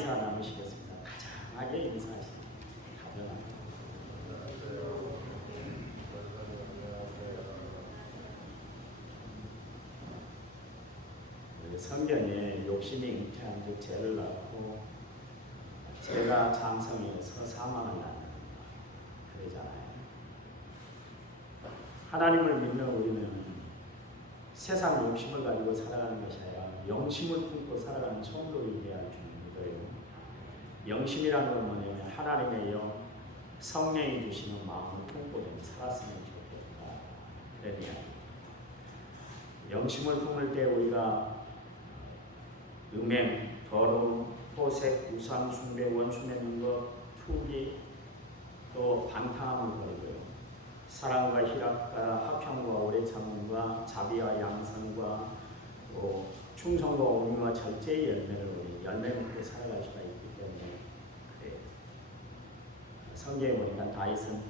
인사 나누시겠습니다. 다정하게 인사하십니다. 다정하게. 성경에 욕심이 잉태한 즉 죄를 낳고 죄가 장성해서 사망을 낳는다 그러잖아요. 하나님을 믿는 우리는 세상 욕심을 가지고 살아가는 것이 아니라 영심을 품고 살아가는 성도를 되어야 할 줄 믿어요. 영심이라는 건 뭐냐면 하나님의 영, 성령이 주시는 마음을 품고 살았으면 좋겠다 그런 이야기. 영심을 품을 때 우리가 음행, 더러움, 호색, 우상, 숭배, 원수 맺는 것, 투기, 또 방탕함을 버리고요. 사랑과 희락과 합평과 오래 참음과 자비와 양선과 또 충성과 온유와 절제의 열매를 우리 열매 맺고 살아갈 수가 있기 때문에 그래요. 성경에 보니까 다윗은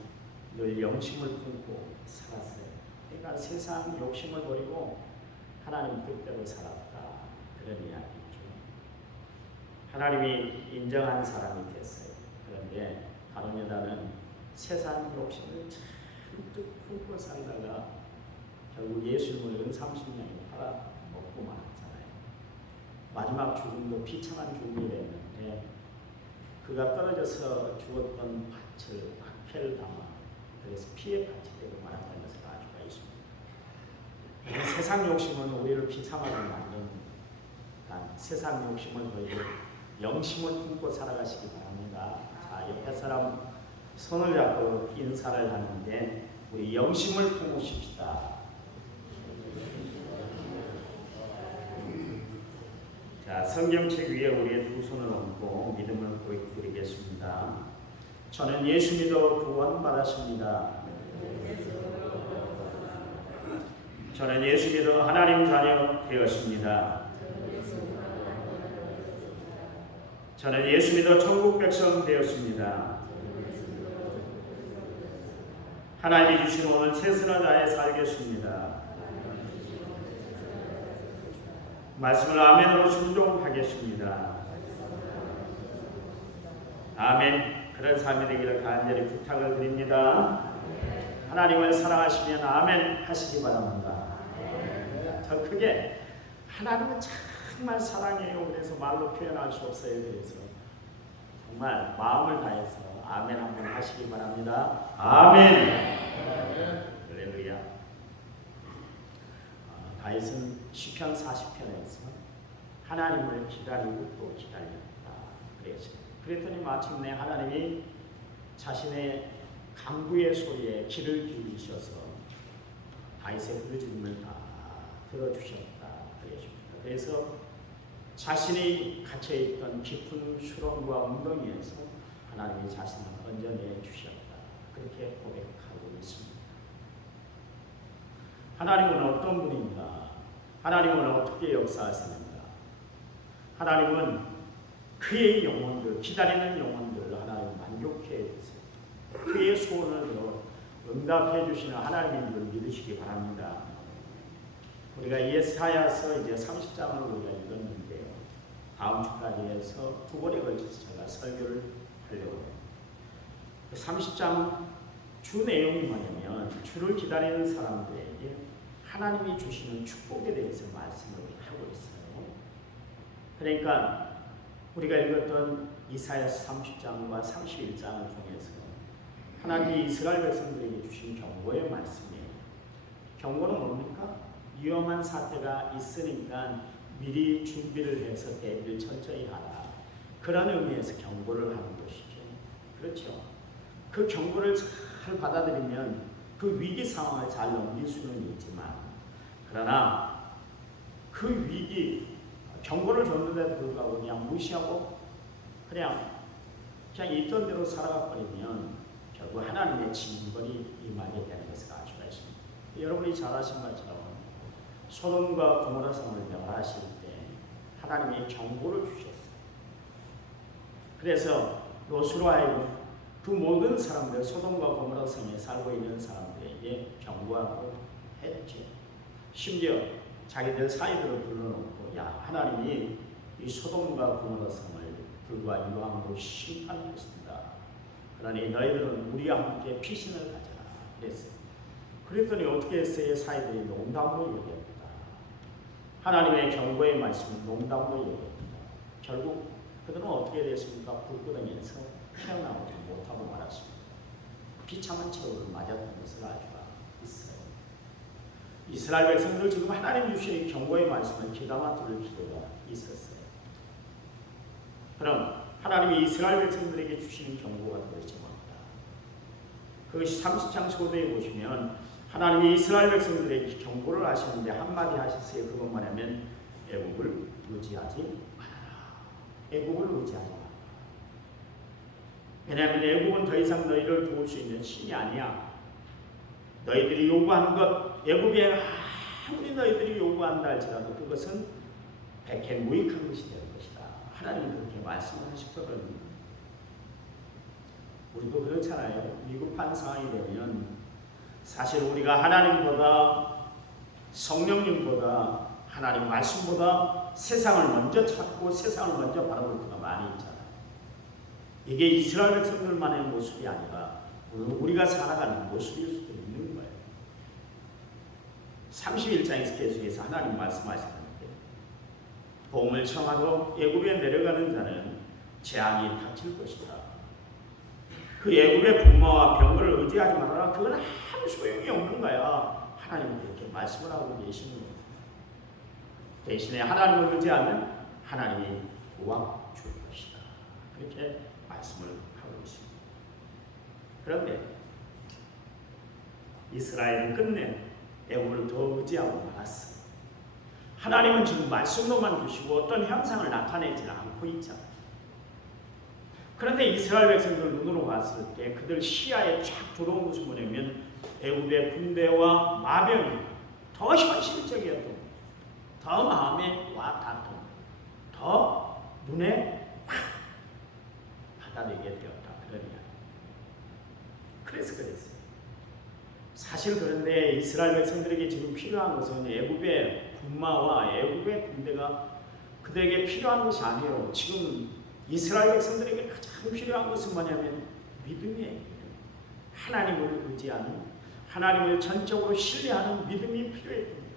늘 영심을 품고 살았어요. 그러니까 세상 욕심을 버리고 하나님 뜻대로 살았다 그런 이야기죠. 하나님이 인정한 사람이 됐어요. 그런데 다른 여자는 세상 욕심을 잔뜩 품고 살다가 결국 예수님을 30년이 팔아먹고 말았잖아요. 마지막 죽음도 비참한 죽음이 됐는데 그가 떨어져서 죽었던 밭을 박해를 당하 그래서 피해 밭이 되고 말았다는 것을 알 수가 있습니다. 세상 욕심은 우리를 비참하게 만드는 세상 욕심을 버리고 영심을 품고 살아가시기 바랍니다. 자, 옆에 사람 손을 잡고 인사를 하는데 우리 영심을 품으십시다. 자, 성경책 위에 우리의 두 손을 얹고 믿음을 고백 드리겠습니다. 저는 예수 믿어 구원받았습니다. 저는 예수 믿어 하나님 자녀 되었습니다. 저는 예수 믿어 천국 백성 되었습니다. 하나님이 주신 오늘 최선을 다해 살겠습니다. 말씀을 아멘으로 순종하겠습니다. 아멘. 그런 삶이 되기를 간절히 부탁을 드립니다. 하나님을 사랑하시면 아멘 하시기 바랍니다. 더 크게 하나님은 정말 사랑해요. 그래서 말로 표현할 수 없어요. 그래서 정말 마음을 다해서 아멘 한번 하시기 바랍니다. 아멘. 할렐루야. 다윗은 시편 40편에서 하나님을 기다리고 또 기다렸다 그랬어요. 그랬더니 마침내 하나님이 자신의 간구의 소리에 귀를 기울이셔서 다윗의 부르짖음을 다 들어주셨다 그랬습니다. 그래서 자신이 갇혀있던 깊은 수렁과 웅덩이에서 하나님이 자신을 건져내 주셨다 그렇게 고백하고 있습니다. 하나님은 어떤 분인가? 하나님은 어떻게 역사하시는가? 하나님은 그의 영혼들, 기다리는 영혼들 하나님 만족해 주세요. 그의 소원을 들어 응답해 주시는 하나님인 줄 믿으시기 바랍니다. 우리가 예사야서 이제 30장을 우리가 읽었는데요. 다음 주까지 해서 두 번에 걸쳐서 제가 설교를 하려고 해요. 30장 주 내용이 뭐냐면 주를 기다리는 사람들에게 하나님이 주시는 축복에 대해서 말씀을 하고 있어요. 그러니까 우리가 읽었던 이사야서 30장과 31장을 통해서 하나님이 이스라엘 백성들에게 주신 경고의 말씀이에요. 경고는 뭡니까? 위험한 사태가 있으니까 미리 준비를 해서 대비를 철저히 하라. 그런 의미에서 경고를 하는 것이죠. 그렇죠. 그 경고를 잘 받아들이면 그 위기 상황을 잘 넘길 수는 있지만 그러나 그 위기 경고를 줬는데도 불구하고 그냥 무시하고 그냥 있던 대로 살아가 버리면 결국 하나님의 징벌이 임하게 되는 것을 알 수가 있습니다. 여러분이 잘 아신 것처럼 소돔과 고모라 성을 멸하실 때 하나님이 경고를 주셨어요. 그래서 롯으로 하여금 그 모든 사람들, 소돔과 고모라 성에 살고 있는 사람들에게 경고하고 했죠. 심지어 자기들 사이들을 불러놓고 야 하나님이 이 소돔과 고모라 성을 불과 너희들과 이왕으로 심판할 것입니다. 그러니 너희들은 우리와 함께 피신을 가자 그랬어요. 그랬더니 어떻게 했어요? 사이들이 농담으로 얘기합니다. 하나님의 경고의 말씀은 농담으로 얘기합니다. 결국 그들은 어떻게 됐습니까? 불구덩이에서 헤어나오지 못하고 말았습니다. 비참한 최후를 맞았던 것을 알 수가 있어요. 이스라엘 백성들 지금 하나님 주신 경고의 말씀을 귀담아 들을 필요가 있었어요. 그럼 하나님이 이스라엘 백성들에게 주시는 경고가 도대체 뭐다? 그것이 30장 소도에 보시면 하나님이 이스라엘 백성들에게 경고를 하시는데 한마디 하셨어요. 그건 뭐냐면 애국을 의지하지 말아라. 애국을 의지하지 말아라. 왜냐하면 애국은 더 이상 너희를 도울 수 있는 신이 아니야. 너희들이 요구하는 것, 애국에 아무리 너희들이 요구한다 할지라도 그것은 백해무익한 것이 될 것이다. 하나님은 그렇게 말씀을 하셨거든요. 우리도 그렇잖아요. 위급한 상황이 되면 사실 우리가 하나님보다 성령님보다 하나님 말씀보다 세상을 먼저 찾고 세상을 먼저 바라볼 때가 많이 있잖아요. 이게 이스라엘 백성들만의 모습이 아니라 우리가 살아가는 모습일 수도 있는 거예요. 31장에서 계속해서 하나님 말씀하시는데 도움을 청하러 애굽에 내려가는 자는 재앙이 닥칠 것이다. 그 애굽의 분노와 병거를 의지하지 말아라. 그건 아무 소용이 없는 거야. 하나님은 이렇게 말씀을 하고 계시는 거예요. 대신에 하나님을 의지하면 하나님이 도와줄 것이다. 그렇게 말씀을 하고 있습니다. 그런데 이스라엘은 끝내 애굽을 더 의지하고 말았어. 하나님은 지금 말씀로만 주시고 어떤 형상을 나타내지는 않고 있잖아요. 그런데 이스라엘 백성들 눈으로 봤을 때 그들 시야에 쫙 들어온 것은 뭐냐면 애굽의 군대와 마병이 더 현실적이었던 거예요. 더 마음에 와닿던 거예요. 더 눈에 확 받아들이게 되었다. 그런 이야기. 그래서 그랬어요. 사실 그런데 이스라엘 백성들에게 지금 필요한 것은 애굽의 군마와 애굽의 군대가 그들에게 필요한 것이 아니에요. 지금 이스라엘 백성들에게 가장 필요한 것은 뭐냐면 믿음이에요. 하나님을 의지하는, 하나님을 전적으로 신뢰하는 믿음이 필요했던 거예요.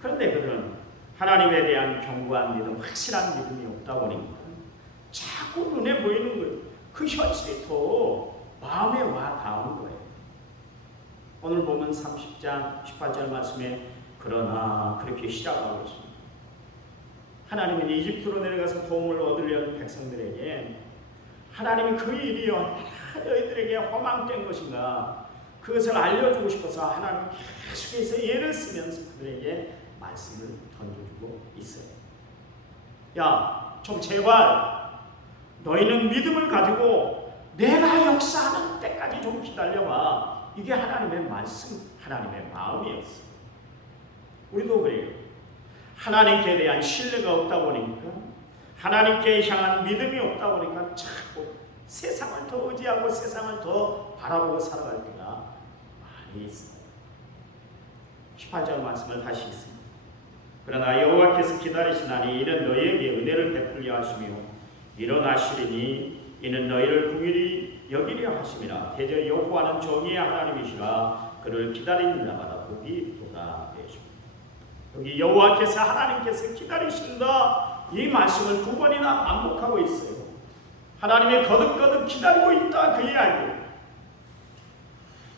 그런데 그들은 하나님에 대한 견고한 믿음, 확실한 믿음이 없다 보니까 자꾸 눈에 보이는 거예요. 그 현실이 더 마음에 와 닿은 거예요. 오늘 보면 30장 18절 말씀에 그러나 그렇게 시작하고 있습니다. 하나님은 이집트로 내려가서 도움을 얻으려는 백성들에게 하나님이 그 일이요 너희들에게 허망된 것인가 그것을 알려주고 싶어서 하나님은 계속해서 예를 쓰면서 그들에게 말씀을 던져주고 있어요. 야, 좀 제발 너희는 믿음을 가지고 내가 역사하는 때까지 좀 기다려봐. 이게 하나님의 말씀, 하나님의 마음이었어요. 우리도 그래요. 하나님께 대한 신뢰가 없다 보니까 하나님께 향한 믿음이 없다 보니까 자꾸 세상을 더 의지하고 세상을 더 바라보고 살아갈 때가 많이 있어요. 18절 말씀을 다시 읽습니다. 그러나 여호와께서 기다리시나니 이는 너희에게 은혜를 베풀려 하시며 일어나시리니 이는 너희를 긍휼히 여기려 하심이라. 대저 여호와는 정의의 하나님이시라. 그를 기다리는 자마다 복이 도다 되십니다. 여기 여호와께서 하나님께서 기다리신다 이 말씀을 두 번이나 반복하고 있어요. 하나님의 거듭거듭 기다리고 있다 그 이야기예요.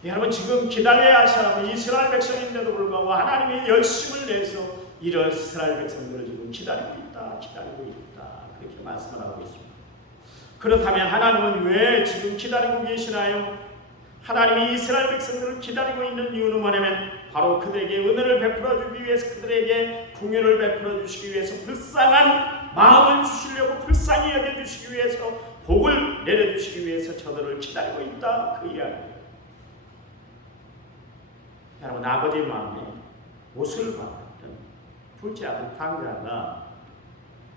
여러분 지금 기다려야 할 사람은 이스라엘 백성인데도 불구하고 하나님이 열심을 내서 이런 이스라엘 백성들을 지금 기다리고 있다 그렇게 말씀을 하고 있습니다. 그렇다면 하나님은 왜 지금 기다리고 계시나요? 하나님이 이스라엘 백성들을 기다리고 있는 이유는 뭐냐면 바로 그들에게 은혜를 베풀어 주기 위해서 그들에게 긍휼을 베풀어 주시기 위해서 불쌍한 마음을 주시려고 불쌍히 여겨주시기 위해서 복을 내려주시기 위해서 저들을 기다리고 있다 그 이야기예요. 여러분 아버지 마음에 옷을 받았던 둘째 아들 당자가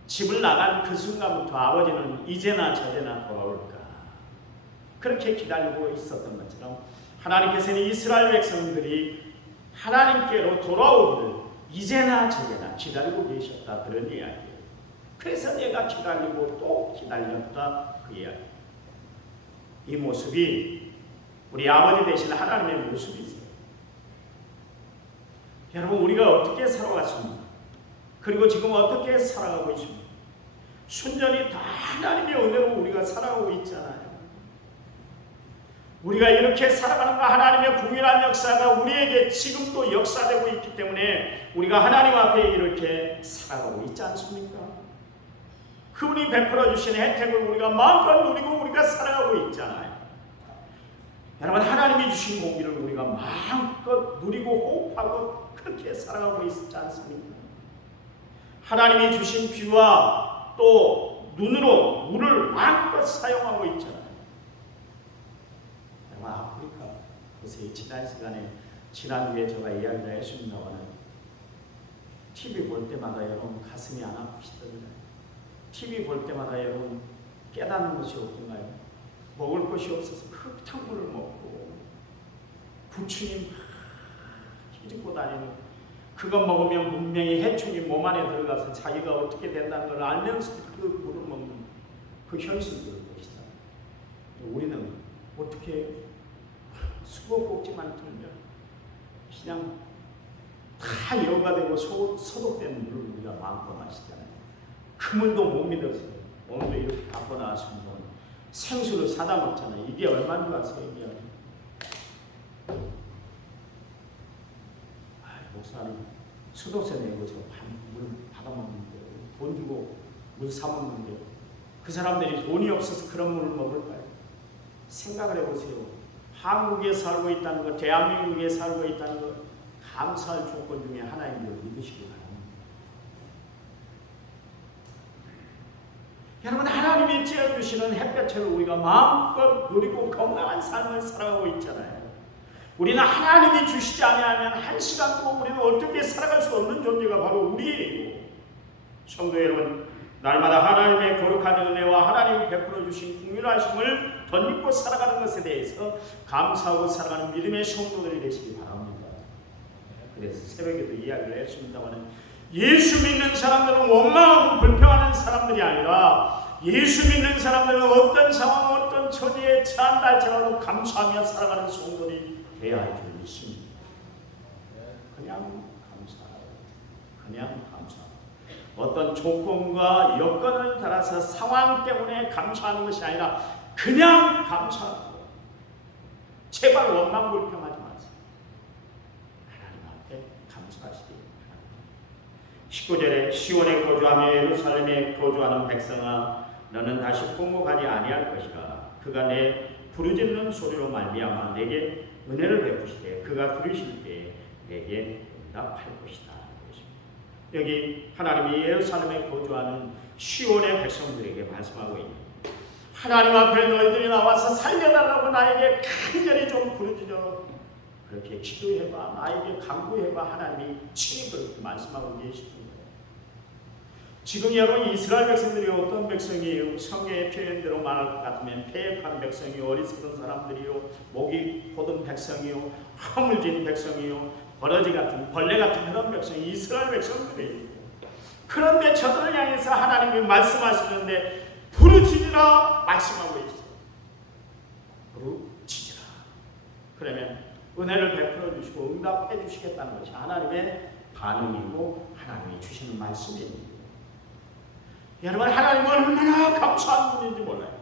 집을 나간 그 순간부터 아버지는 이제나 저제나 돌아올까 그렇게 기다리고 있었던 것처럼 하나님께서는 이스라엘 백성들이 하나님께로 돌아오기를 이제나 저제나 기다리고 계셨다 그런 이야기예요. 그래서 내가 기다리고 또 기다렸다 그 이야기. 이 모습이 우리 아버지 되신 하나님의 모습이 있어요. 여러분, 우리가 어떻게 살아왔습니까? 그리고 지금 어떻게 살아가고 있습니까? 순전히 다 하나님의 은혜로 우리가 살아가고 있잖아요. 우리가 이렇게 살아가는 거 하나님의 궁일한 역사가 우리에게 지금도 역사되고 있기 때문에 우리가 하나님 앞에 이렇게 살아가고 있지 않습니까? 그분이 베풀어 주신 혜택을 우리가 마음껏 누리고 우리가 살아가고 있잖아요. 여러분, 하나님이 주신 공기를 우리가 마음껏 누리고 호흡하고 그렇게 살아가고 있지 않습니까? 하나님이 주신 귀와 또 눈으로 물을 마음껏 사용하고 있잖아요. 여러분, 아프리카 그래서 지난 시간에 지난주에 제가 이야기를 했습니다만 TV 볼 때마다 여러분 가슴이 안 아프시더라고요. TV 볼 때마다 여러분 깨닫는 것이 어떤가요? 먹을 것이 없어서 흙탕물을 먹고 부추님 휘젓고 다니는, 그거 먹으면 분명히 해충이 몸 안에 들어가서 자기가 어떻게 된다는 걸 알면서도 그 물을 먹는 그 현실들을 보시잖아요. 우리는 어떻게 수도꼭지만 들면 그냥 다 여가 되고 소독된 물을 우리가 마음껏 마시잖아요. 그 물도 못 믿었어요. 오늘도 이렇게 갖고 나왔습니다. 생수를 사다 먹잖아요. 이게 얼마인 줄 아세요? 이게. 목사님 수도세 내고 저 물 받아 먹는데요. 돈 주고 물 사 먹는데요. 그 사람들이 돈이 없어서 그런 물을 먹을까요? 생각을 해보세요. 한국에 살고 있다는 것, 대한민국에 살고 있다는 것, 감사할 조건 중에 하나인 걸 믿으시기 바랍니다. 여러분, 하나님이 쬐어주시는 햇볕을 우리가 마음껏 누리고 건강한 삶을 살아가고 있잖아요. 우리는 하나님이 주시지 않으면 한 시간도 우리는 어떻게 살아갈 수 없는 존재가 바로 우리예요. 성도 여러분, 날마다 하나님의 거룩한 은혜와 하나님이 베풀어 주신 긍휼하심을 덧입고 살아가는 것에 대해서 감사하고 살아가는 믿음의 성도들이 되시기 바랍니다. 그래서 새벽에도 이야기를 했습니다만 예수 믿는 사람들은 원망하고 불평하는 사람들이 아니라 예수 믿는 사람들은 어떤 상황, 어떤 처지에 처한다 할지라도 감사하며 살아가는 성도들이 되어야 할 줄 믿습니다. 그냥 감사. 어떤 조건과 여건을 따라서 상황 때문에 감사하는 것이 아니라 그냥 감사하고 제발 원망 불평하지 마세요. 하나님 앞에 감사하시기 바랍니다. 19절에 시온에 거주하며 예루살렘에 거주하는 백성아, 너는 다시 통곡하지 아니할 것이라. 그가 내 부르짖는 소리로 말미암아 내게 은혜를 베푸시되 그가 들으실 때 내게 응답할 것이다. 여기 하나님이 예루살렘에 거주하는 시온의 백성들에게 말씀하고 있는, 하나님 앞에 너희들이 나와서 살려달라고 나에게 간절히 좀 부르짖어 그렇게 기도해봐, 나에게 간구해봐. 하나님이 친히 그렇게 말씀하고 계시는 거예요. 지금 여러분, 이스라엘 백성들이 어떤 백성이에요? 성경의 표현대로 말할 것 같으면 패역한 백성이요, 어리석은 사람들이요, 목이 곧은 백성이요, 허물진 백성이요, 버러지 같은, 벌레 같은 그런 백성이 이스라엘 백성들이에요. 그런데 저들을 향해서 하나님이 말씀하시는데 부르짖으라 말씀하고 있어요. 부르짖으라. 그러면 은혜를 베풀어 주시고 응답해 주시겠다는 것이 하나님의 반응이고 하나님이 주시는 말씀입니다. 여러분, 하나님은 얼마나 감사한 분인지 몰라요.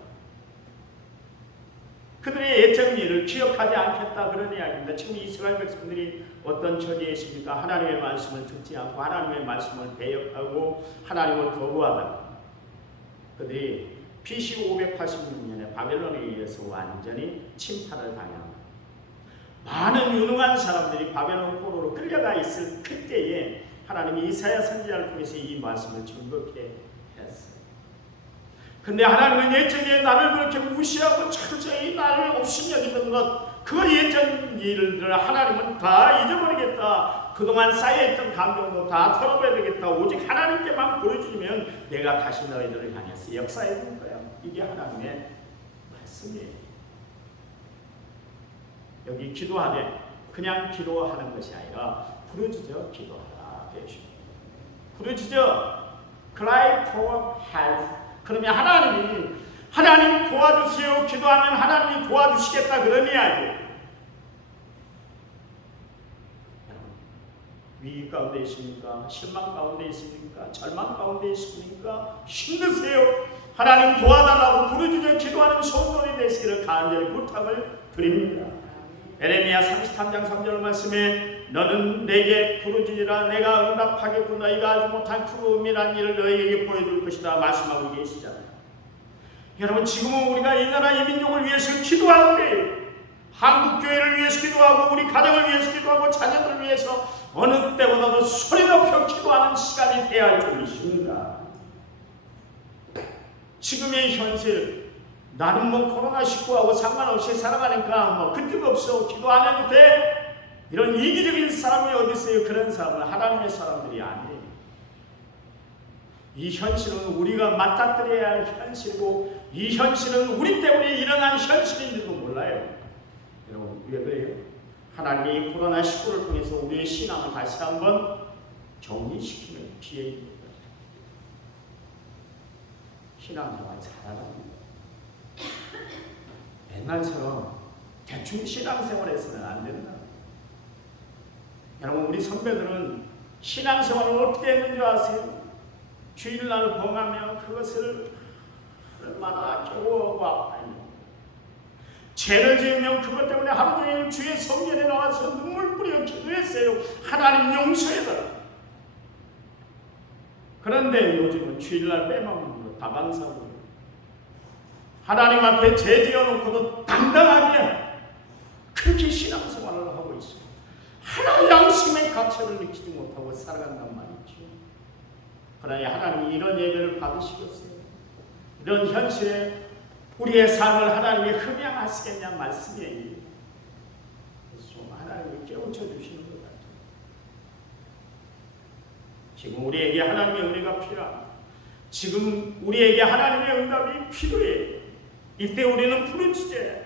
그들의 예정 일을 기억하지 않겠다 그런 이야기입니다. 지금 이스라엘 백성들이 어떤 처지에 있습니까? 하나님의 말씀을 듣지 않고 하나님의 말씀을 배역하고 하나님을 거부하다. 그들이 BC 586년에 바벨론에 의해서 완전히 침탈을 당합니다. 많은 유능한 사람들이 바벨론 포로로 끌려가 있을 그때에 하나님이 이사야 선지자를 통해서 이 말씀을 증거케 했어요. 근데 하나님은 예정에 나를 그렇게 무시하고 철저히 나를 없이 여기는 것, 그 예정 일들을 하나님은 다 잊어버리겠다. 그동안 쌓여있던 감정도 다 털어버리겠다. 오직 하나님께만 보여주면 내가 다시 너희들을 향해서 역사해 줄 거야. 이게 하나님의 말씀이에요. 여기 기도하되 그냥 기도하는 것이 아니라 부르짖어 기도하라. 부르짖어. cry for help. 그러면 하나님 도와주세요 기도하면 하나님이 도와주시겠다 그런 이야기예요. 위기 가운데 있습니까? 실망 가운데 있습니까? 절망 가운데 있습니까? 힘드세요. 하나님 도와달라고 부르짖어 기도하는 성도들이 되시기를 간절히 부탁을 드립니다. 에레미야 33장 3절 말씀에 너는 내게 부르짖으라 내가 응답하겠고 너희가 알지 못한 큰 은밀한 일을 너희에게 보여줄 것이다 말씀하고 계시잖아요. 여러분 지금은 우리가 이 나라 이 민족을 위해서 기도할 때 한국교회를 위해서 기도하고 우리 가정을 위해서 기도하고 자녀들을 위해서 어느 때보다도 소리 높여 기도하는 시간이 돼야 할 줄 믿습니다. 지금의 현실 나는 코로나19하고 상관없이 살아가니까 그 뜻 없어 기도 안 해도 돼 이런 이기적인 사람이 어디 있어요. 그런 사람은 하나님의 사람들이 아니에요. 이 현실은 우리가 맞닥뜨려야 할 현실이고 이 현실은 우리 때문에 일어난 현실인지도 몰라요. 여러분 왜 그래요? 하나님이 코로나19를 통해서 우리의 신앙을 다시 한번 정리시키는 기회입니다. 신앙생활 잘하랍니다. 옛날처럼 대충 신앙생활해서는 안 된다. 여러분 우리 선배들은 신앙생활을 어떻게 했는지 아세요? 주일날 봉하면 그것을 얼마나 겨워하고 아파요. 죄를 지으면 그것 때문에 하루 종일 주의 성전에 나와서 눈물 뿌려 기도했어요. 하나님 용서해달라. 그런데 요즘은 주일날 빼먹는 거 다방사고 하나님 앞에 죄 지어놓고도 당당하게 그렇게 신앙생활을 하고 있어요. 하나의 양심의 가치를 느끼지 못하고 살아간단 말이죠. 그러나 하나님이 이런 예배를 받으시겠어요? 이런 현실에 우리의 삶을 하나님이 흠양하시겠냐 말씀이에요. 그래서 좀 하나님이 깨우쳐 주시는 것 같아요. 지금 우리에게 하나님의 은혜가 필요합니다. 지금 우리에게 하나님의 응답이 필요해요. 이때 우리는 부르짖어야 해요.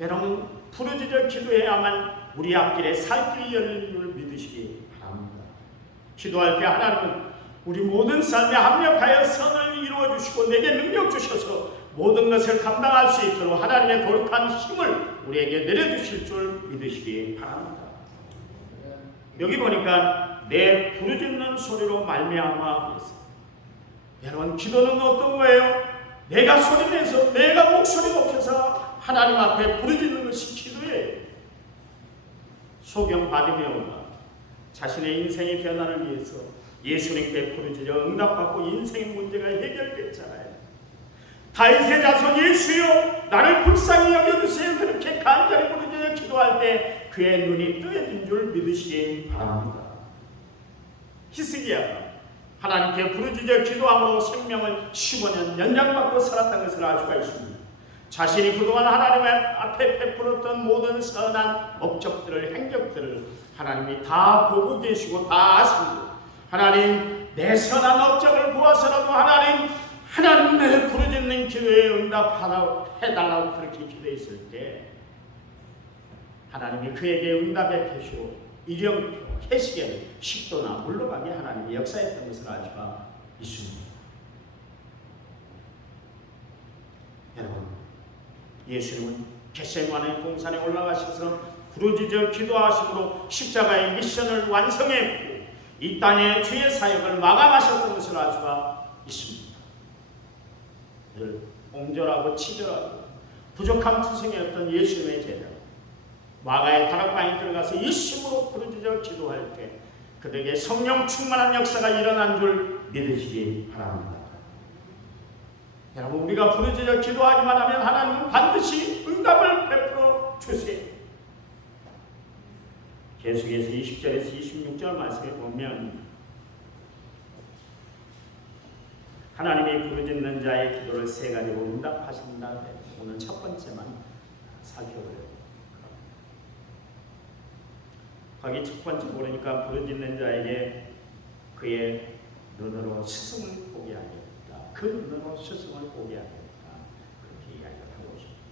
여러분 부르짖어 기도해야만 우리 앞길에 살 길이 열리는 줄 믿으시기 바랍니다. 기도할 때 하나님은 우리 모든 삶에 합력하여 선을 이루어 주시고 내게 능력 주셔서 모든 것을 감당할 수 있도록 하나님의 거룩한 힘을 우리에게 내려주실 줄 믿으시기 바랍니다. 여기 보니까 내 부르짖는 소리로 말미암아 그랬어요. 여러분 기도는 어떤 거예요? 내가 소리내서 내가 목소리 높여서 하나님 앞에 부르짖는 것이 기도예요. 소경 바디메오가 자신의 인생의 변화를 위해서 예수님께 부르짖어 응답받고 인생의 문제가 해결됐잖아요. 다윗의 자손 예수여 나를 불쌍히 여겨주세요. 그렇게 간절히 부르짖어 기도할 때 그의 눈이 뜨여진 줄 믿으시기 바랍니다. 히스기야가 하나님께 부르짖어 기도함으로 생명을 15년 연장받고 살았다는 것을 알 수가 있습니다. 자신이 그동안 하나님 앞에 베풀었던 모든 선한 업적들을 행적들을 하나님이 다 보고 계시고 다 아십니다. 하나님 내 선한 업적을 보아서라도 하나님 내 부르짖는 기도에 응답해달라고 그렇게 기도했을 때 하나님이 그에게 응답해 주시고 일령표, 해시계를 식도나 물러가게 하나님이 역사했던 것을 알 수가 있습니다. 여러분 예수님은 겟세마네 동산에 올라가셔서 부르짖어 기도하심으로 십자가의 미션을 완성했고 이 땅에 주의 사역을 마감하셨던 것을 알 수가 있습니다. 늘 옹졸하고 치졸하고 부족한 투성이었던 예수님의 제자 마가의 다락방에 들어가서 일심으로 부르짖어 기도할 때 그들에게 성령 충만한 역사가 일어난 줄 믿으시기 바랍니다. 여러분 우리가 부르짖어 기도하기만 하면 하나님은 반드시 응답을 베풀어 주세요. 계속해서 20절에서 26절 말씀에 보면 하나님이 부르짖는 자의 기도를 세 가지로 응답하신다. 오늘 첫 번째만 살펴보려고. 거기 첫 번째 보니까 부르짖는 자에게 그의 눈으로 스승을 보게 하겠다. 그 눈으로 스승을 보게 하겠다. 그렇게 이야기를 하고 있습니다.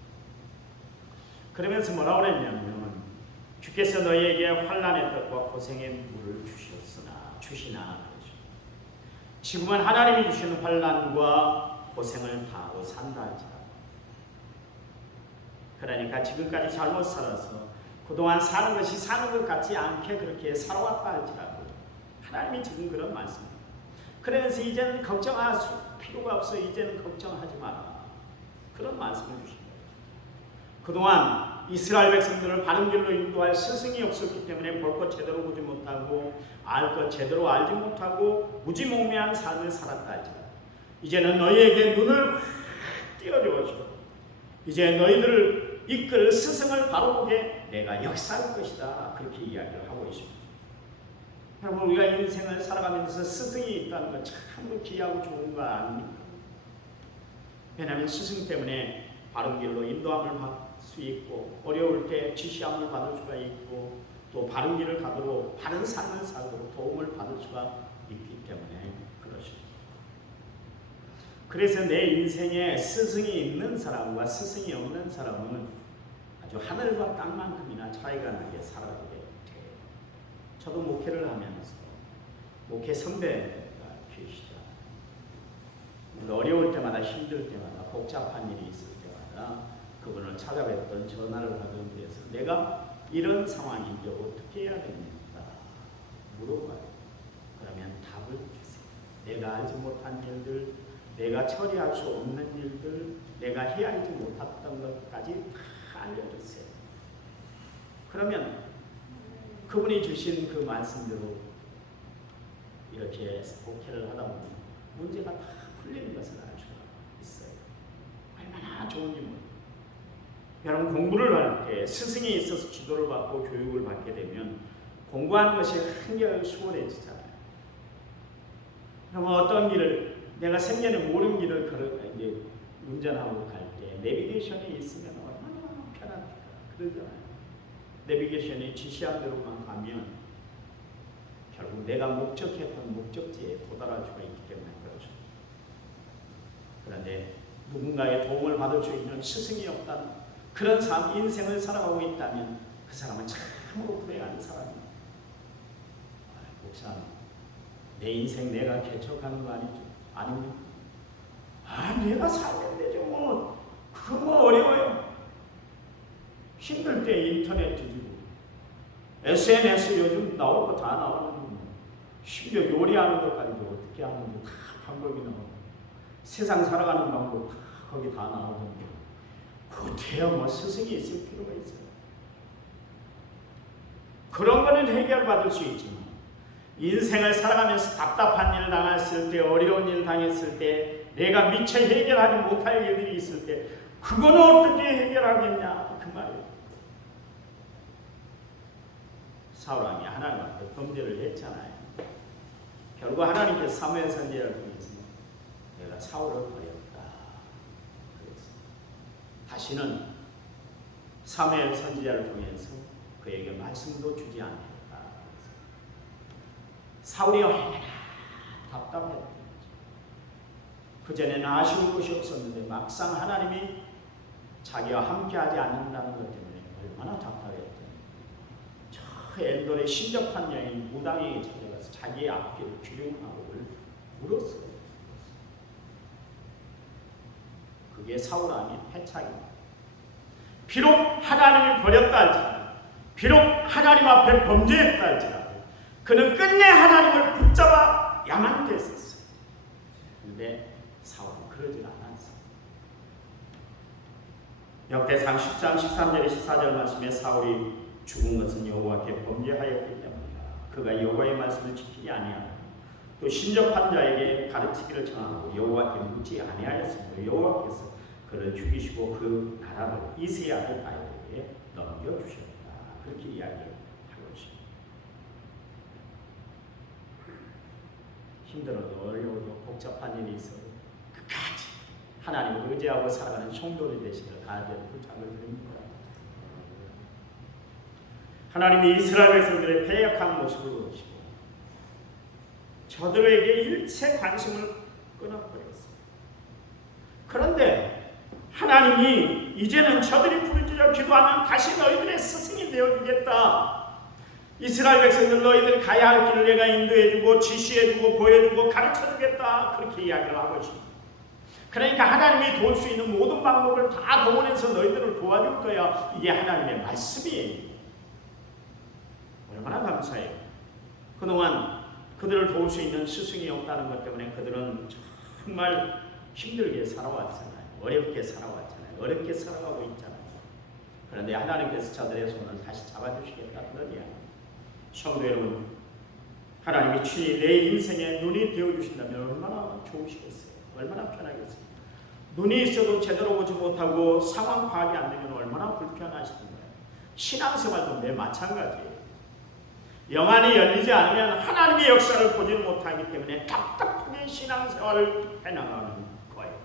그러면서 뭐라고 그랬냐면 주께서 너희에게 환난의 떡과 고생의 물을 주시나 그러죠. 지금은 하나님이 주시는 환난과 고생을 당하고 산다 할지라도, 그러니까 지금까지 잘못 살아서 그동안 사는 것이 사는 것 같지 않게 그렇게 살아왔다 할지라도 하나님이 지금 그런 말씀입니다. 그래서 이제는 걱정할 필요가 없어. 이제는 걱정하지 마라. 그런 말씀을 주신 거예요. 그동안 이스라엘 백성들을 바른 길로 인도할 스승이 없었기 때문에 볼 것 제대로 보지 못하고 알 것 제대로 알지 못하고 무지몽매한 삶을 살았다 할지라도 이제는 너희에게 눈을 확 띄워주어서 이제 너희들을 이끌 스승을 바로 보게 내가 역사할 것이다. 그렇게 이야기를 하고 있습니다. 여러분, 우리가 인생을 살아가면서 스승이 있다는 건 참으로 귀하고 좋은 거 아닙니까? 왜냐하면 스승 때문에 바른 길로 인도함을 받을 수 있고 어려울 때 지시함을 받을 수가 있고 또 바른 길을 가도록 바른 삶을 살도록 도움을 받을 수가 있기 때문에 그렇습니다. 그래서 내 인생에 스승이 있는 사람과 스승이 없는 사람은 아주 하늘과 땅만큼이나 차이가 나게 살아가게 돼요. 저도 목회를 하면서 목회 선배가 계시죠. 어려울 때마다 힘들 때마다 복잡한 일이 있을 때마다 그분을 찾아뵙던 전화를 받은 데서 내가 이런 상황인데 어떻게 해야 됩니까? 물어봐요. 그러면 답을 주세요. 내가 알지 못한 일들, 내가 처리할 수 없는 일들, 내가 헤아리지 못했던 것까지 다 알려주세요. 그러면 그분이 주신 그 말씀대로 이렇게 목회를 하다 보면 문제가 다 풀리는 것을 알 수가 있어요. 얼마나 좋은 일입니까? 여러분, 공부를 할 때 스승이 있어서 지도를 받고 교육을 받게 되면 공부하는 것이 한결 수월해지잖아요. 그럼 어떤 길을 내가 생전에 모르는 길을 이제 운전하고 갈 때 내비게이션이 있으면 얼마나 편합니까? 그러잖아요. 내비게이션이 지시한 대로만 가면 결국 내가 목적했던 목적지에 도달할 수가 있기 때문에 그렇죠. 그런데 누군가의 도움을 받을 수 있는 스승이 없다는 그런 삶, 인생을 살아가고 있다면 그 사람은 참으로 불행한 사람입니다. 목사님, 내 인생 내가 개척하는 거 아니죠? 아닙니까? 내가 살면 되죠. 그거 어려워요. 힘들 때 인터넷 뒤지고 SNS 요즘 나올 거 다 나오는데 심지어 요리하는 것까지도 어떻게 하는지 다 방법이 나오고 세상 살아가는 방법 다 거기 다 나오는데 그때야 뭐 스승이 있을 필요가 있어요. 그런 거는 해결받을 수 있지만 인생을 살아가면서 답답한 일을 당했을 때, 어려운 일을 당했을 때, 내가 미처 해결하지 못할 일들이 있을 때 그거는 어떻게 해결하겠냐 그 말이에요. 사울왕이 하나님 앞에 범죄를 했잖아요. 결국 하나님께서 사무엘 선지자를 통해서 내가 사울을 버렸다 그랬어요. 다시는 사무엘 선지자를 통해서 그에게 말씀도 주지 않겠다. 사울이 얼마나 답답했던 거죠. 그전에는 아쉬울 것이 없었는데 막상 하나님이 자기와 함께하지 않는다는 것 때문에 얼마나 답답했던 저 엔돌의 신접한 여인 무당에게 찾아가서 자기의 앞길을 규령하고 물었어요. 그게 사울왕의 패착입니다. 비록 하나님을 버렸다 할지라도, 비록 하나님 앞에 범죄했다 할지라도 그는 끝내 하나님을 붙잡아야만 됐었어요. 그런데 사울은 그러질 않았어요. 역대상 10장 13절에 14절 말씀에 사울이 죽은 것은 여호와께 범죄하였기 때문이다. 그가 여호와의 말씀을 지키지 아니하고 또 신접한 자에게 가르치기를 정하고 여호와께 묻지 아니하였으므로 여호와께서 그를 죽이시고 그 나라를 이새의 아들 다윗에게 넘겨주셨다. 그렇게 이야기를 하고 있습니다. 힘들어도 어려워도 복잡한 일이 있어도 끝까지 하나님을 의지하고 살아가는 성도들이 되시기를 간절히 부탁을 드립니다. 하나님이 이스라엘 백성들의 패역한 모습을 보시고 저들에게 일체 관심을 끊어버렸습니다. 그런데 하나님이 이제는 저들이 부르짖어 기도하면 다시 너희들의 스승이 되어주겠다. 이스라엘 백성들 너희들 가야 할 길을 내가 인도해주고 지시해주고 보여주고 가르쳐주겠다 그렇게 이야기를 하고 있습니다. 그러니까 하나님이 도울 수 있는 모든 방법을 다 동원해서 너희들을 도와줄 거야. 이게 하나님의 말씀이에요. 얼마나 감사해요. 그동안 그들을 도울 수 있는 스승이 없다는 것 때문에 그들은 정말 힘들게 살아왔잖아요. 어렵게 살아왔잖아요. 어렵게 살아가고 있잖아요. 그런데 하나님께서 저들의 손을 다시 잡아주시겠다 그런 이야기. 성도 여러분, 하나님이 친히 내 인생에 눈이 되어주신다면 얼마나 좋으시겠어요. 얼마나 편하겠어요. 눈이 있어도 제대로 보지 못하고 상황 파악이 안 되면 얼마나 불편하시던가요. 신앙생활도 매 마찬가지예요. 영안이 열리지 않으면 하나님의 역사를 보지는 못하기 때문에 답답하게 신앙생활을 해나가는 거예요.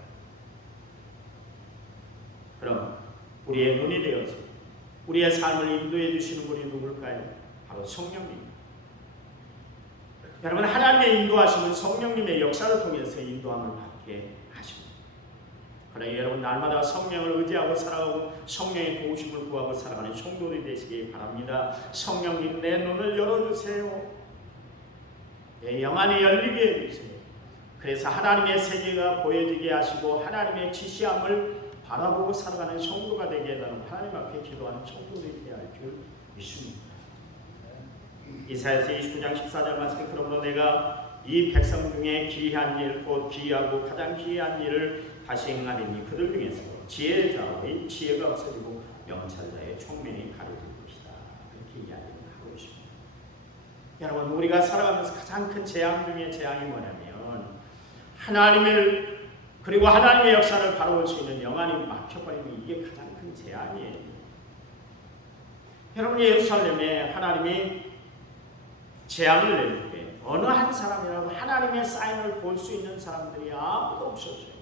그럼 우리의 눈이 되어서 우리의 삶을 인도해 주시는 분이 누굴까요? 바로 성령님. 여러분, 하나님의 인도하심은 성령님의 역사를 통해서 인도함을 받게 하십니다. 그러나 여러분, 날마다 성령을 의지하고 살아가고 성령의 도우심을 구하고 살아가는 성도들이 되시기 바랍니다. 성령님, 내 눈을 열어주세요. 내 영안이 열리게 해주세요. 그래서 하나님의 세계가 보여지게 하시고 하나님의 지시함을 바라보고 살아가는 성도가 되게 해달라고 하나님 앞에 기도하는 성도들이 되어야 할 줄 믿습니다. 이사야서 29장 14절 말씀에 그러므로 내가 이 백성 중에 기이한 일, 곧 기이하고 가장 기이한 일을 다시 행하리니 그들 중에서 지혜자의 지혜가 없어지고 명찰자의 총명이 가려질 것이다. 그렇게 이야기를 하고 있습니다. 여러분, 우리가 살아가면서 가장 큰 재앙 중에 재앙이 뭐냐면 하나님을 그리고 하나님의 역사를 바라볼 수 있는 영안이 막혀버리면 이게 가장 큰 재앙이에요. 여러분, 예루살렘에 하나님이 재앙을 내릴 때 어느 한 사람이라도 하나님의 사인을 볼 수 있는 사람들이 아무도 없었어요.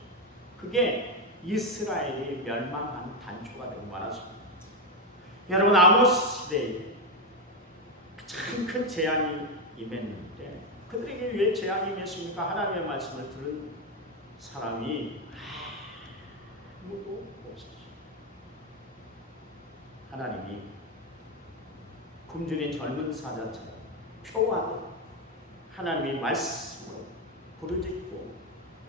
그게 이스라엘이 멸망한 단초가 되고 말았습니다. 여러분, 아모스 시대에 가장 큰 재앙이 임했는데 그들에게 왜 재앙이 임했습니까? 하나님의 말씀을 들은 사람이 아무도 없었어요. 하나님이 굶주린 젊은 사자처럼 표하듯 하나님의 말씀을 부르짖고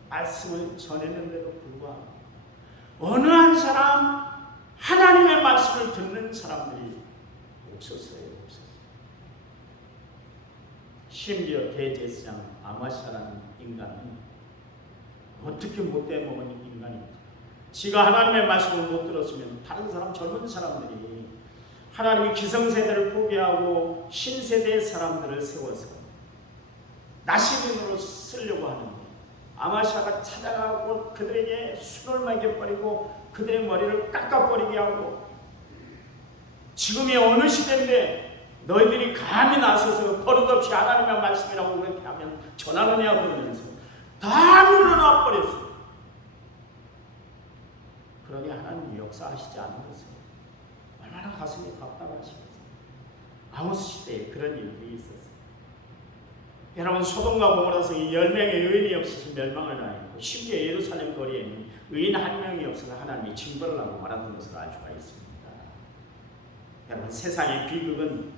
말씀을 전했는데도 불구하고 어느 한 사람 하나님의 말씀을 듣는 사람들이 없었어요. 심지어 대제사장 아마샤라는 인간은 어떻게 못돼 먹은 인간입니다. 지가 하나님의 말씀을 못 들었으면 다른 사람, 젊은 사람들이 하나님이 기성세대를 포기하고 신세대의 사람들을 세워서 나시린으로 쓰려고 하는데 아마샤가 찾아가고 그들에게 술을 먹여버리고 그들의 머리를 깎아버리게 하고 지금이 어느 시대인데 너희들이 감히 나서서 버릇없이 하나님의 말씀이라고 그렇게 하면 전하느냐 그러면서 다 물러나 버렸어요. 그러니 하나님이 역사하시지 않은 것은 얼마나 가슴이 답답하시겠어요. 아모스 시대에 그런 일들이 있었어요. 여러분, 소돔과 고모라서 10명의 의인이 없어서 멸망을 당했고 심지어 예루살렘 거리에는 의인 한 명이 없어서 하나님이 징벌을 하고 말았던 것을 알 수가 있습니다. 여러분, 세상의 비극은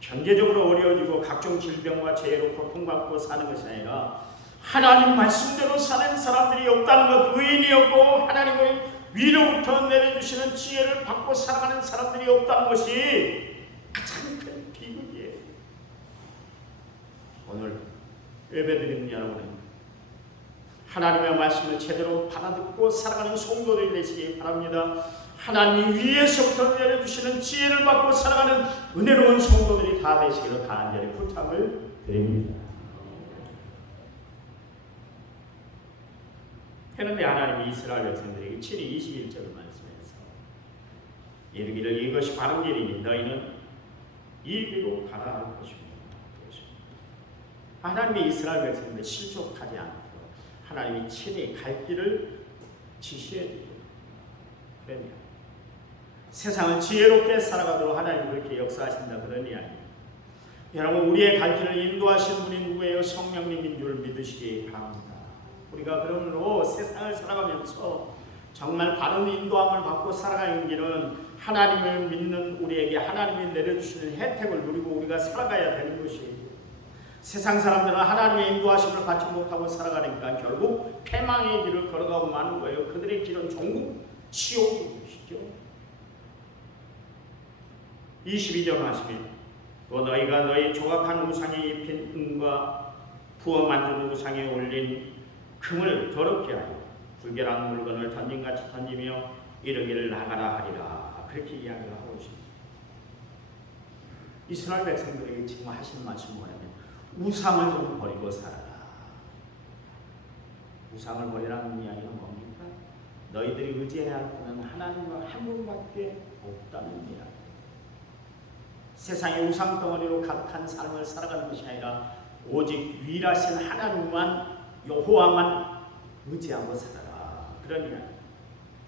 경제적으로 어려워지고 각종 질병과 재해로 고통받고 사는 것이 아니라 하나님 말씀대로 사는 사람들이 없다는 것, 의인이 없고 하나님의 위로부터 내려주시는 지혜를 받고 살아가는 사람들이 없다는 것이 가장 큰 비극이에요. 오늘 예배드리는 여러분은 하나님의 말씀을 제대로 받아듣고 살아가는 성도들이 되시기 바랍니다. 하나님 위에서부터 내려주시는 지혜를 받고 살아가는 은혜로운 성도들이 다 되시기를 간절히 부탁을 드립니다. 그런데 하나님이 이스라엘 백성들에게 친히 21절을 말씀해서 이르기를 이것이 바른 길이니 너희는 이 길로 가라 할 것입니다. 하나님이 이스라엘 백성들을 실족하지 않도록 하나님이 친히 갈 길을 지시해 주고 그러냐. 세상을 지혜롭게 살아가도록 하나님이 그렇게 역사하신다 그런 이야기. 여러분, 우리의 갈 길을 인도하시는 분이 누구예요? 성령님인 줄 믿으시기 바랍니다. 우리가 그러므로 세상을 살아가면서 정말 바른 인도함을 받고 살아가는 길은 하나님을 믿는 우리에게 하나님이 내려주시는 혜택을 누리고 우리가 살아가야 되는 것이에요. 세상 사람들은 하나님의 인도하심을 받지 못하고 살아가니까 결국 패망의 길을 걸어가고 마는 거예요. 그들의 길은 전국 지옥인 것이죠. 22절 말씀에 또 너희가 너희 조각한 우상에 입힌 은과 부어 만든 우상에 올린 금을 더럽게 하여 불결한 물건을 던진같이 던지며 이르기를 나가라 하리라. 그렇게 이야기를 하고 있습니다. 이스라엘 백성들에게 지금 하시는 말씀은 뭐냐면 우상을 좀 버리고 살아라. 우상을 버리라는 이야기는 뭡니까? 너희들이 의지해야 할 분은 하나님과 한 분밖에 없다는 이야기. 세상의 우상 덩어리로 가득한 삶을 살아가는 것이 아니라 오직 유일하신 하나님만 여호와만 의지하고 살아라. 그런 이야기.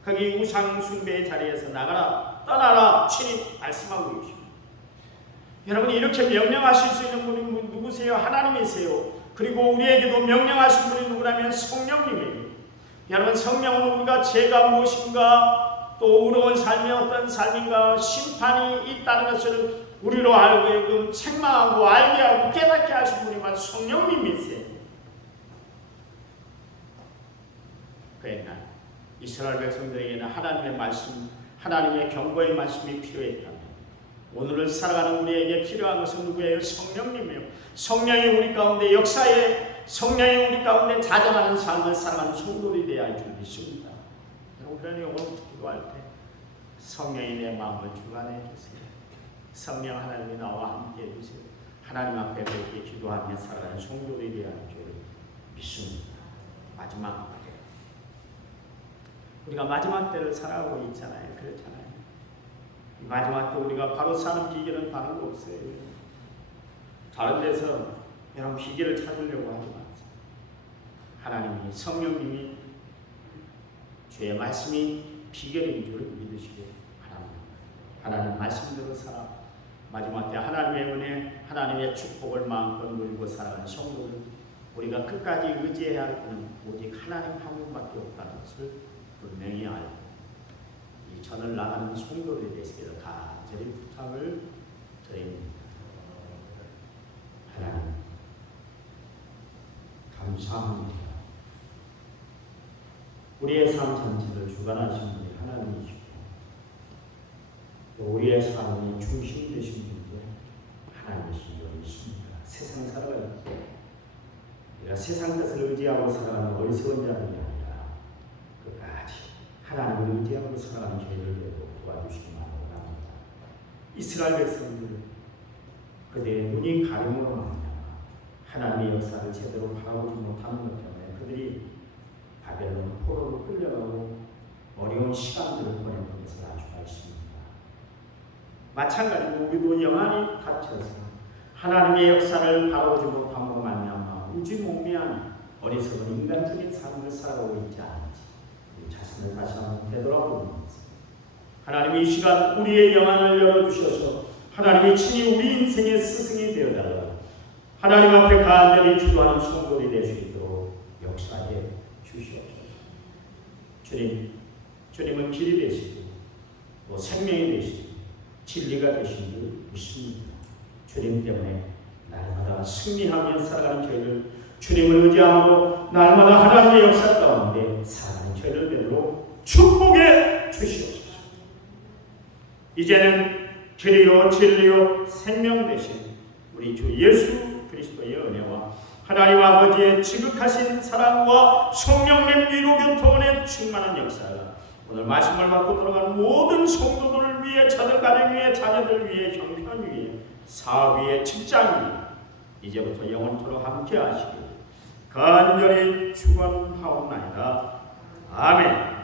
거기 우상 숭배의 자리에서 나가라, 떠나라, 친히 말씀하고 계십니다. 여러분, 이렇게 명령하실 수 있는 분이 누구세요? 하나님이세요. 그리고 우리에게도 명령하신 분이 누구냐면 성령님이에요. 여러분, 성령은 우리가 죄가 무엇인가, 또 의로운 삶이 어떤 삶인가, 심판이 있다는 것을 우리로 알고 책망하고 알게 하고 깨닫게 하신 분이 바로 성령님이세요. 그러니까 이스라엘 백성들에게는 하나님의 말씀, 하나님의 경고의 말씀이 필요했다면 오늘을 살아가는 우리에게 필요한 것은 누구예요? 성령님이에요. 성령이 우리 가운데 역사에, 성령이 우리 가운데 자정하는 삶을 살아가는 성도들이 되어야 할 줄 믿습니다. 여러분, 그러니 오늘 기도할 때 성령이 내 마음을 주관해 주세요. 성령 하나님이 나와 함께 해주세요. 하나님 앞에 그렇게 기도하며 살아가는 성도들이 되어야 할 줄 믿습니다. 마지막 때, 우리가 마지막 때를 살아가고 있잖아요. 그렇잖아요. 이 마지막 때 우리가 바로 사는 비결은 다른 거 없어요. 다른 데서 여러분 비결을 찾으려고 하지 마세요. 하나님이, 성령님이, 주의 말씀이 비결인 줄 믿으시길 바랍니다. 하나님 말씀대로 살아 마지막 때 하나님의 은혜, 하나님의 축복을 마음껏 누리고 살아가는 성도들, 우리가 끝까지 의지해야 할 분은 오직 하나님 한 분밖에 없다는 것을 분명히 알고 이 전을 나가는 성도들이 되시기를 간절히 부탁을 드립니다. 하나님 감사합니다. 우리의 삶 전체를 주관하신 분이 하나님이시고 또 우리의 삶의 중심이 되신 분도 하나님이신 줄 믿습니다. 세상 살아갈 때 우리가 세상 것을 의지하고 살아가는 어리석은 자들이 아니라 끝까지 하나님을 의지하고 살아가는 저희를 도와주시기 바랍니다. 이스라엘 백성들 그들의 눈이 가림으로 말미암아 하나님의 역사를 제대로 바라보지 못하는 것 때문에 그들이 바벨론 포로로 끌려가고 어려운 시간들을 보내는 것을 알 수가 있습니다. 마찬가지로 우리도 영원히 갇혀서 하나님의 역사를 바라보지 못함으로 말미암아 우주몽매한 어리석은 인간적인 삶을 살아가고 있지 않은지 우리 자신을 다시 한번 되돌아보면서 하나님이 이 시간 우리의 영안을 열어주셔서 하나님이 친히 우리 인생의 스승이 되어달라 하나님 앞에 간절히 기도하는 성도들이 될 수 있도록 역사해 주시옵소서. 주님은 길이 되시고 또 생명이 되시고 진리가 되신 줄 믿습니다. 주님 때문에 날마다 승리하며 살아가는 저희를 주님을 의지하고 날마다 하나님의 역사 가운데 살아가는 저희를 되도록 축복해 주시옵소서. 이제는 길이요 진리요 생명 되신 우리 주 예수 그리스도의 은혜와 하나님 아버지의 지극하신 사랑과 성령님 위로 교통의 충만한 역사가 오늘 말씀을 받고 들어가는 모든 성도들을 위해, 자들 가정 위해, 자녀들 위해, 형편 위해, 사업 위해, 직장 위해 이제부터 영원토록 함께 하시길 간절히 축원하옵나이다. 아멘.